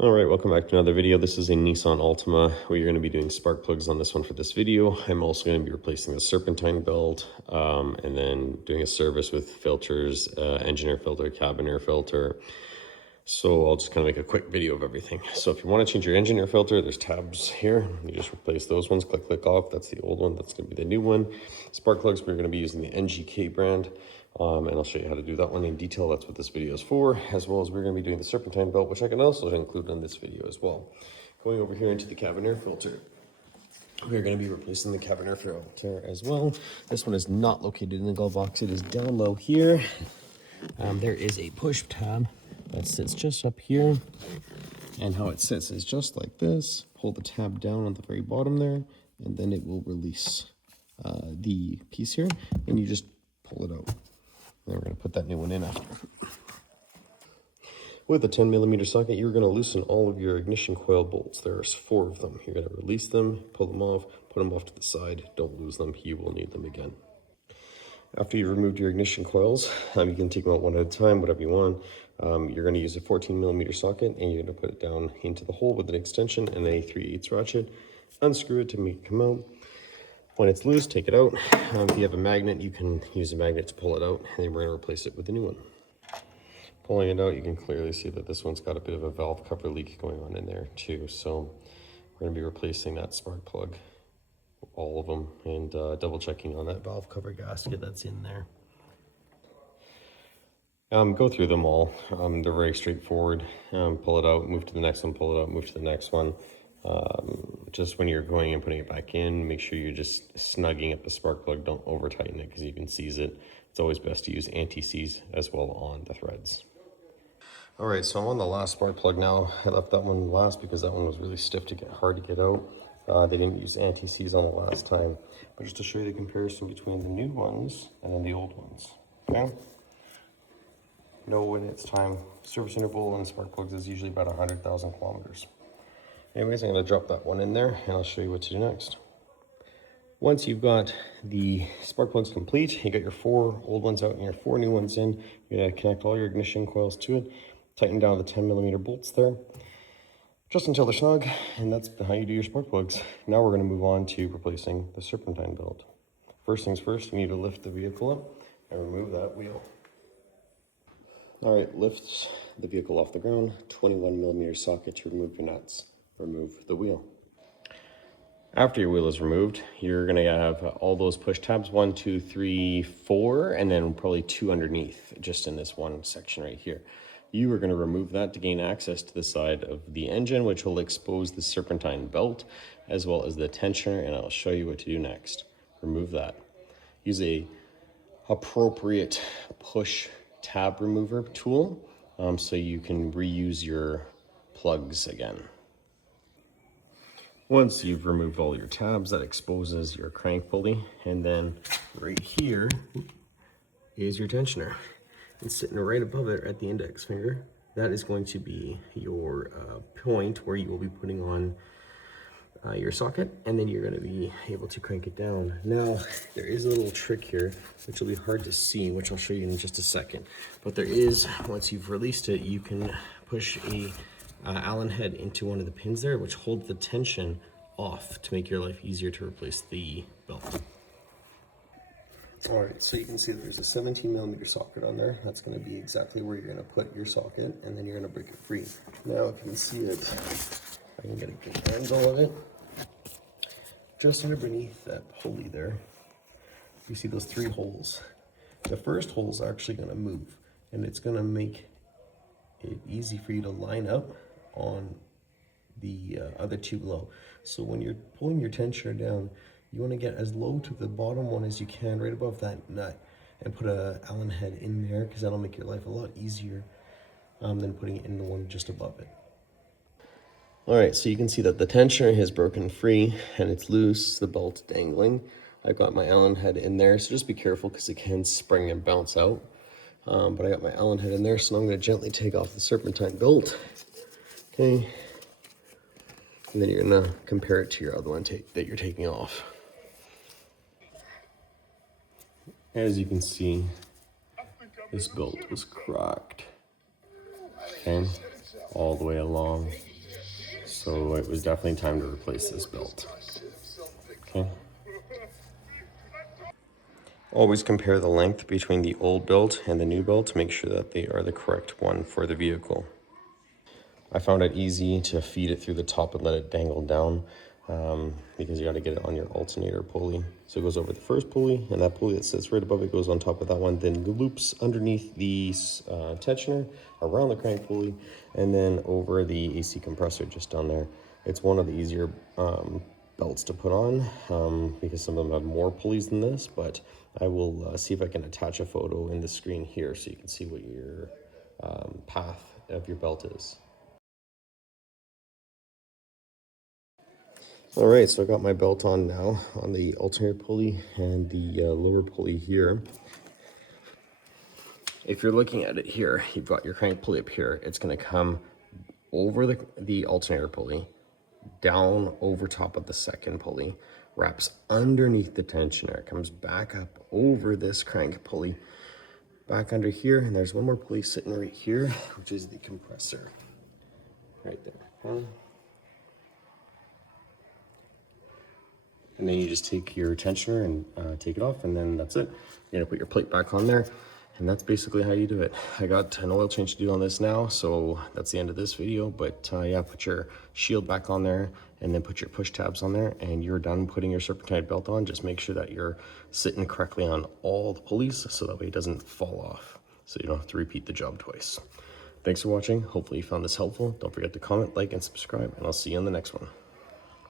All right, welcome back to another video. This is a Nissan Altima. We are going to be doing spark plugs on this one for this video. I'm also going to be replacing the Serpentine belt and then doing a service with filters, engine air filter, cabin air filter. So I'll just kind of make a quick video of everything. So if you want to change your engine air filter, there's tabs here. You just replace those ones, click off. That's the old one. That's going to be the new one. Spark plugs, we're going to be using the NGK brand. And I'll show you how to do that one in detail. That's what this video is for, as well as we're going to be doing the Serpentine belt, which I can also include in this video as well. Going over here into the cabin air filter, we're going to be replacing the cabin air filter as well. This one is not located in the glove box. It is down low here. There is a push tab that sits just up here, and how it sits is just like this. Pull the tab down on the very bottom there, and then it will release the piece here, and you just pull it out. And we're going to put that new one in after. With a 10mm socket, you're going to loosen all of your ignition coil bolts. There's 4 of them. You're going to release them, pull them off, put them off to the side. Don't lose them. You will need them again. After you've removed your ignition coils, you can take them out one at a time, whatever you want. You're going to use a 14mm socket, and you're going to put it down into the hole with an extension and a 3/8 ratchet. Unscrew it to make it come out. When it's loose, take it out. If you have a magnet, you can use a magnet to pull it out, and then we're going to replace it with a new one. Pulling it out, you can clearly see that this one's got a bit of a valve cover leak going on in there too. So we're going to be replacing that spark plug, all of them, and double checking on that valve cover gasket that's in there. Go through them all. They're very straightforward. Pull it out, move to the next one, pull it out, move to the next one. Just when you're going and putting it back in, make sure you're just snugging up the spark plug. Don't over tighten it because you can seize it. It's always best to use anti-seize as well on the threads. All right, so I'm on the last spark plug now. I left that one last because that one was really stiff to get, hard to get out. They didn't use anti-seize on the last time, but just to show you the comparison between the new ones and then the old ones. Okay. Know when it's time. Service interval on spark plugs is usually about 100,000 kilometers. Anyways, I'm going to drop that one in there, and I'll show you what to do next. Once you've got the spark plugs complete, you got your 4 old ones out and your 4 new ones in, you're going to connect all your ignition coils to it, tighten down the 10mm bolts there, just until they're snug, and that's how you do your spark plugs. Now we're going to move on to replacing the Serpentine belt. First things first, you need to lift the vehicle up and remove that wheel. All right, lift the vehicle off the ground, 21mm socket to remove your nuts. Remove the wheel. After your wheel is removed, you're going to have all those push tabs, 1, 2, 3, 4, and then probably 2 underneath, just in this one section right here. You are going to remove that to gain access to the side of the engine, which will expose the Serpentine belt as well as the tensioner, and I'll show you what to do next. Remove that. Use a appropriate push tab remover tool so you can reuse your plugs again. Once you've removed all your tabs, that exposes your crank pulley, and then right here is your tensioner. It's sitting right above it at the index finger. That is going to be your point where you will be putting on your socket, and then you're going to be able to crank it down. Now, there is a little trick here, which will be hard to see, which I'll show you in just a second. But there is, once you've released it, you can push a Allen head into one of the pins there, which holds the tension off to make your life easier to replace the belt. All right, so you can see there's a 17mm socket on there. That's going to be exactly where you're going to put your socket, and then you're going to break it free. Now, if you can see it, I can get a good angle of it. Just underneath that pulley there, you see those 3 holes. The first hole is actually going to move, and it's going to make it easy for you to line up on the other 2 below. So when you're pulling your tensioner down, you want to get as low to the bottom one as you can, right above that nut, and put a Allen head in there, because that'll make your life a lot easier than putting it in the one just above it. All right, so you can see that the tensioner has broken free and it's loose, the belt's dangling. I've got my Allen head in there, so just be careful because it can spring and bounce out. But I got my Allen head in there, so now I'm going to gently take off the Serpentine belt. Okay. And then you're going to compare it to your other one that you're taking off. As you can see, this belt was cracked. Okay. All the way along So it was definitely time to replace this belt. Okay. Always compare the length between the old belt and the new belt to make sure that they are the correct one for the vehicle. I found it easy to feed it through the top and let it dangle down because you got to get it on your alternator pulley. So it goes over the first pulley, and that pulley that sits right above it goes on top of that one, then loops underneath the tensioner, around the crank pulley, and then over the AC compressor just down there. It's one of the easier belts to put on because some of them have more pulleys than this, but I will see if I can attach a photo in the screen here so you can see what your path of your belt is. All right, so I got my belt on now on the alternator pulley and the lower pulley here. If you're looking at it here, you've got your crank pulley up here. It's going to come over the alternator pulley, down over top of the second pulley, wraps underneath the tensioner, comes back up over this crank pulley, back under here, and there's one more pulley sitting right here, which is the compressor, right there. And then you just take your tensioner and take it off, and then that's it. You're gonna put your plate back on there, and that's basically how you do it. I got an oil change to do on this now, so that's the end of this video. But yeah, put your shield back on there, and then put your push tabs on there, and you're done putting your Serpentine belt on. Just make sure that you're sitting correctly on all the pulleys, so that way it doesn't fall off, so you don't have to repeat the job twice. Thanks for watching. Hopefully you found this helpful. Don't forget to comment, like, and subscribe, and I'll see you on the next one.